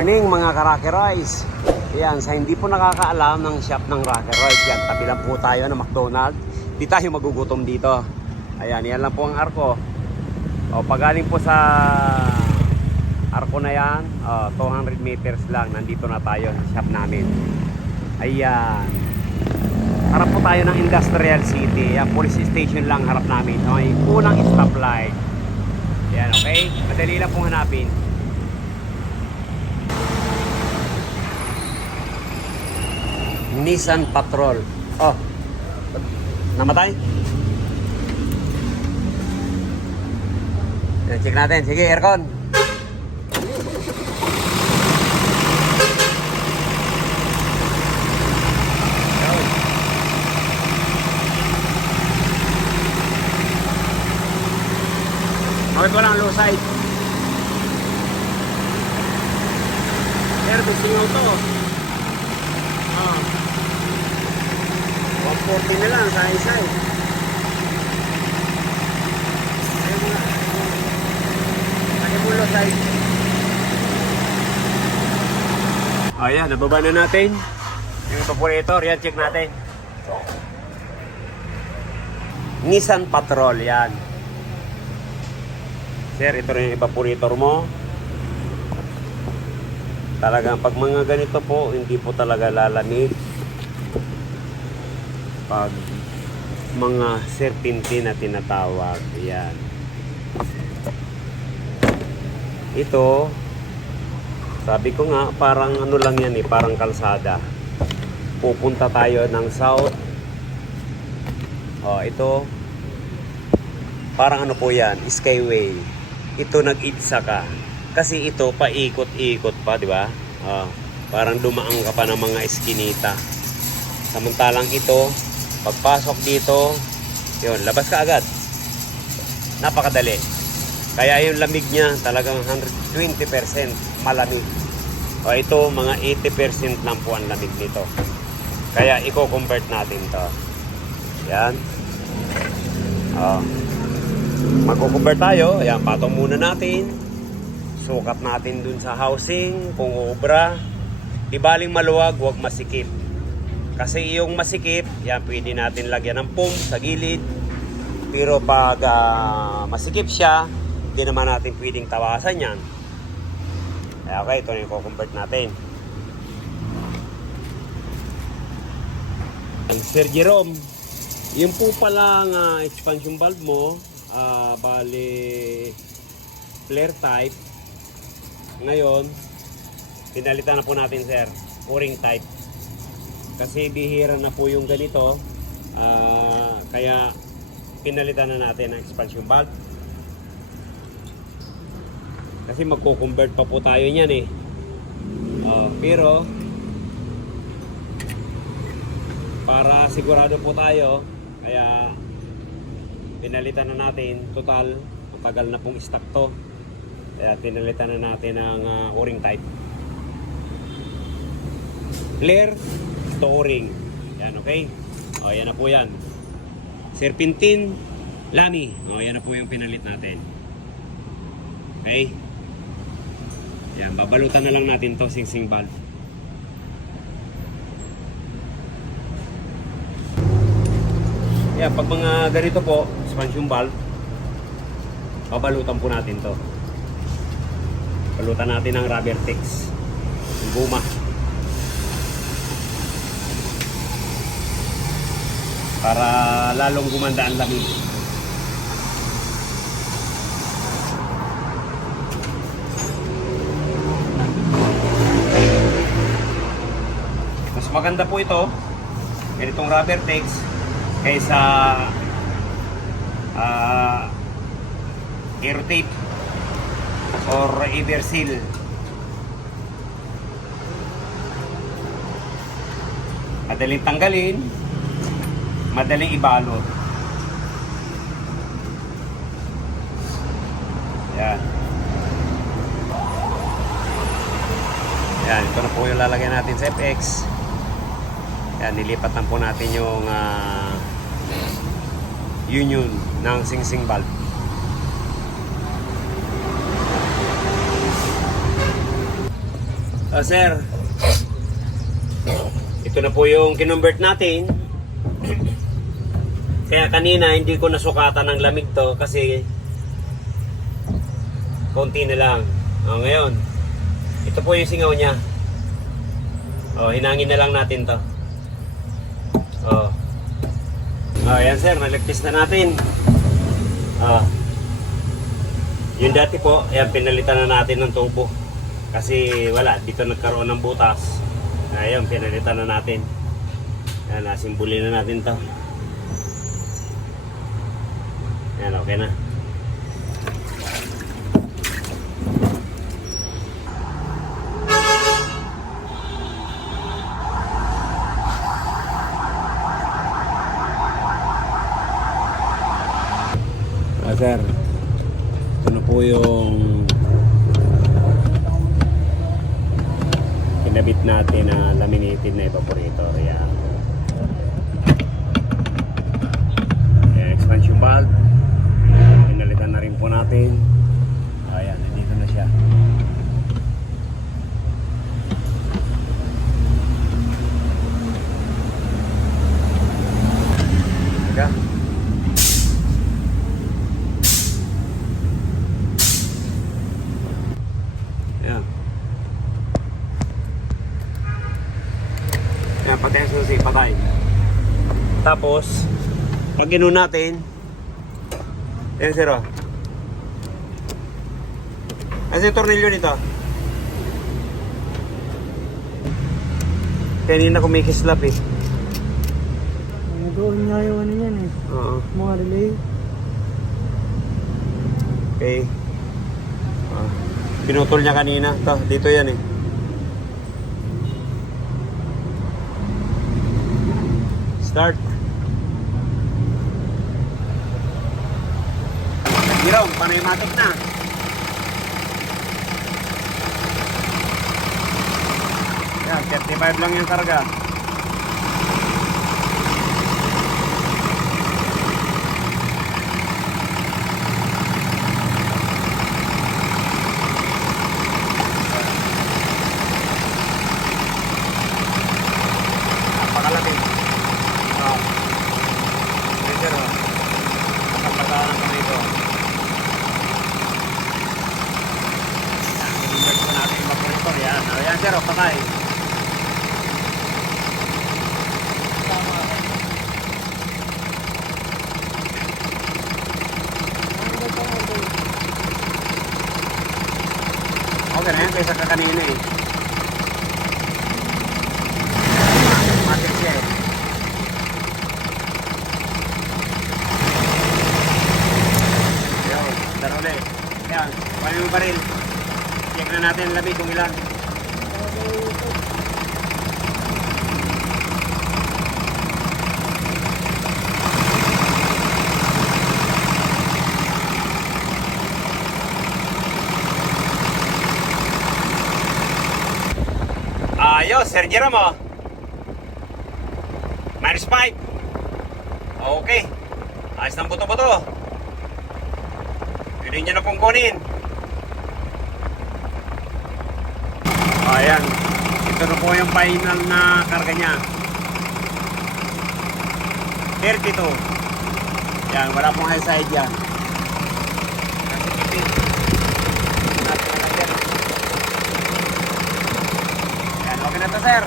Morning mga ka-Rocky Royce. Yan, sa hindi po nakakaalam ng shop ng Rocky Royce, yan, tabi lang po tayo ng McDonald's. Di tayo magugutom dito. Ayan, yan lang po ang arko. O, pagaling po sa arko na yan, 200 meters lang, nandito na tayo sa shop namin. Ayan. Harap po tayo ng Industrial City. Yan, police station lang harap namin. May unang stoplight. Yan, okay? Madali lang pong hanapin. Nissan Patrol. Oh. Namatay? Check natin. Sige, aircon. Bakit walang low side? Servicing auto. 140 na lang sa isa eh. Ayaw mo low side. Ayan, nababa na natin yung evaporator. Yan, check natin. Nissan Patrol, yan. Sir, ito rin yung evaporator mo. Talagang pag mga ganito po, hindi po talaga lalamig. Pag mga serpentine na tinatawag, yan. Ito, sabi ko nga, parang ano lang yan eh, parang kalsada. Pupunta tayo ng south. Oh, ito, parang ano po yan, skyway. Ito nag-idsa ka. Kasi ito paikot-ikot pa, di ba? Parang dumaan ka pa ng mga eskinita. Samantalang ito, pagpasok dito, yun, labas ka agad. Napakadali. Kaya yung lamig niya talagang 120% malamig. O ito, mga 80% lang po ang lamig nito. Kaya i-convert natin to. Yan. Magko-convert tayo. Ayan, patong muna natin. Sukat natin dun sa housing, kung obra. Di baling maluwag, huwag masikip. Kasi yung masikip, yan, pwede natin lagyan ng foam sa gilid. Pero pag masikip siya, hindi naman natin pwedeng tawasan yan. Okay, ito na yung convert natin. Sir Jerome, yung po palang expansion valve mo, bali flare type. Ngayon, pinalitan na po natin, sir, o-ring type. Kasi bihira na po yung ganito, kaya pinalitan na natin ang expansion valve. Kasi magko-convert pa po tayo niyan eh. Pero para sigurado po tayo, kaya pinalitan na natin. Total, matagal na pong stock to. Kaya pinalitan na natin ang o-ring type. Flare to o-ring. Yan, okay? Yan na po yan. Serpentine, lami. Yan na po yung pinalit natin. Okay? Yan, babalutan na lang natin to sing-sing valve. Yan, pag mga ganito po, expansion valve, babalutan po natin to. Balutan natin ng rubber tex, yung guma. Para lalong gumanda ang lamig. Mas maganda po ito, ganitong rubber tex, kaysa air tape or Everseal. Madaling tanggalin, madaling ibalot. Yan. Yan, ito na po yung lalagyan natin sa FX. Yan, nilipat lang po natin yung union ng sing-sing valve. Sir, ito na po yung kinonvert natin. Kaya kanina hindi ko nasukatan ng lamig to kasi konti na lang. Ngayon, ito po yung singaw niya. Hinangin na lang natin to. Ayan sir, naligpis na natin. Yung dati po, ayan, pinalitan na natin ng tubo. Kasi wala, dito nagkaroon ng butas. Ayan, pinalitan na natin. Ayan, nasimbuli na natin to. Ayan, okay na. Sir, ito na po yung kinabit natin na laminated na evaporator. Yan. Expansion valve. Pinalitan na rin po natin. Ayan, nandito na siya. Teka. Patay ang susi, patay. Tapos, pag gino natin, ayan sir, ayan yung tornilyo nito. Kanina kumikislap eh. Nag-on nga yung ano yan eh. Oo. Mga relay. Okay. Pinutol niya kanina. Ito, dito yan eh. Start. Girong, panaymatic na. Yan, 35 lang yung karga. Napakalapit. Pero kapataran ko na ito. Convert ko natin yung evaporator. Yan. Ayan sir, patay. Okay na yan kaysa kakanina eh. Matik siya eh. Dar ulit. Yan, paano yung baril? Check na natin ang lamig kung ilan. Ayos, Sir Jerome. -5. Okay. Ayos ng buto-buto. Pwede nyo na pong kunin. Ayan. Ito na po yung final na karga niya. 32. Yan, wala pong high side yan. Yan, okay na to sir.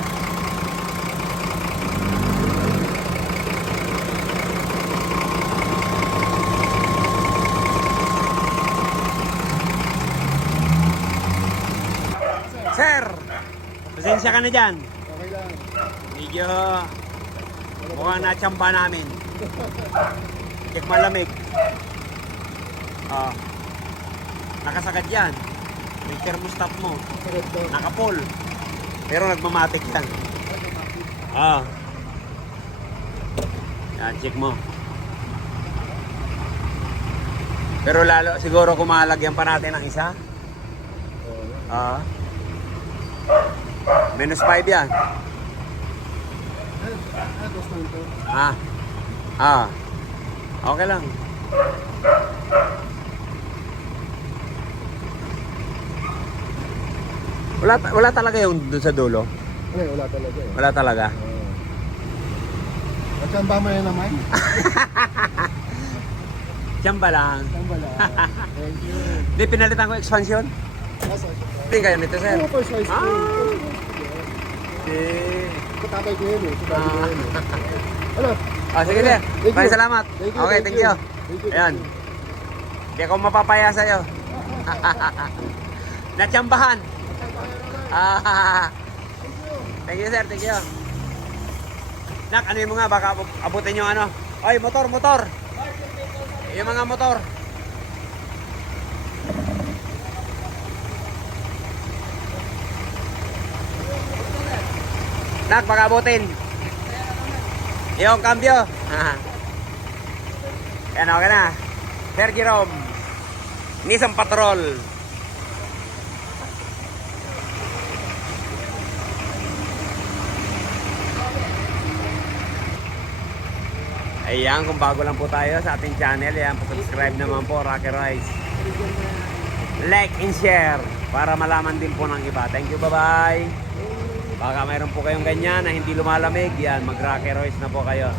Sir, pasensya ka na dyan. Okay lang. Medyo mukhang natsamba namin. Check malamig. Nakasagad yan. May thermostat mo. Nakapol. Pero nagmamatic yan. Yan, check mo. Pero lalo, siguro kumalagyan pa natin ng isa. -5 yan. Okay lang. Wala talaga yung doon sa dulo. Wala talaga eh. Wala talaga. At saan ba mo yan naman? Tsamba lang. Saan ba lang? Thank you. Hindi, pinalitan ko expansion. Hindi kayo nito, sir. Ano first high school? Eh. Tatay ko yun eh. Tatay ko yun eh. Ano? Sige, sir. Thank you. Maraming salamat. Thank you, Okay, thank thank you. Thank you. Ayan. Hindi ako mapapaya sa'yo. Natsambahan. Thank you, sir. Thank you. Nak, ano mo nga? Baka abutin yung ano. Oy, motor. Yung mga motor. Nak, baka abutin. Yung cambio. Yan, okay na. Sir Jerome. Nissan Patrol. Ayan, kung bago lang po tayo sa ating channel, ayan, subscribe naman po, Rocky Rice. Like and share para malaman din po ng iba. Thank you, bye-bye. Baka mayroon po kayong ganyan na hindi lumalamig, yan, mag-Rocky Rice na po kayo.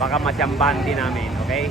Baka matsambahan din namin, okay?